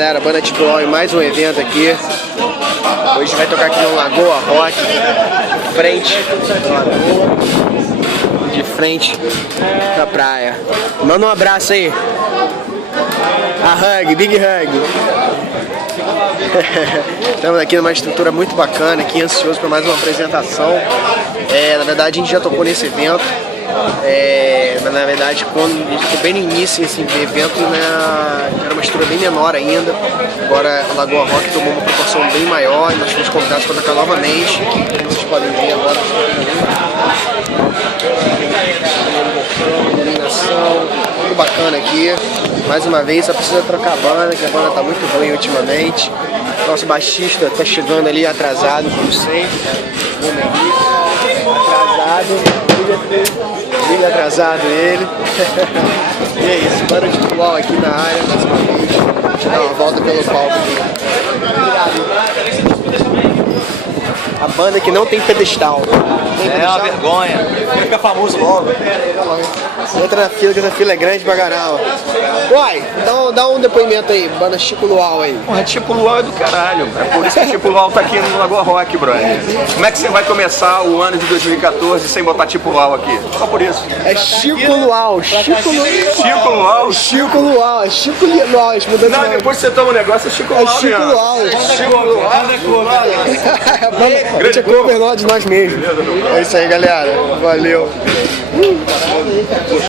galera, banda Tipo Uau em mais um evento aqui. Hoje vai tocar aqui no Lagoa Rock, frente da lagoa, de frente pra praia. Manda um abraço aí. A hug, big hug. Estamos aqui numa estrutura muito bacana, aqui ansioso para mais uma apresentação. Na verdade a gente já tocou nesse evento. Mas na verdade quando a gente ficou bem no início desse evento, né, era uma estrutura bem menor ainda. Agora a Lagoa Rock tomou uma proporção bem maior e nós fomos convidados para tocar novamente. Como vocês podem ver agora, iluminação, tudo bacana aqui. Mais uma vez, só precisa trocar a banda, que a banda tá muito ruim ultimamente. Nosso baixista tá chegando ali atrasado, como sempre. Liga atrasado ele. E é isso, banda de futebol aqui na área, mais uma vez. Deixa eu dar uma volta pelo palco aqui. A banda que não tem pedestal. É uma vergonha. Fica famoso logo. Entra na fila, que essa fila é grande pra caramba. Uai, dá um depoimento aí, banda Chico Luau aí. Porra, Tipo Luau é do caralho. É por isso que Tipo Luau tá aqui no Lagoa Rock, brother. Como é que você vai começar o ano de 2014 sem botar Tipo Luau aqui? Só por isso. É Chico Luau, Chico Luau. Chico Luau? Chico Luau, é Chico Luau. Não, depois que você toma o negócio é Chico Luau. É Chico Luau. Chico Luau. A gente é cover de nós mesmos. É isso aí, galera. Valeu.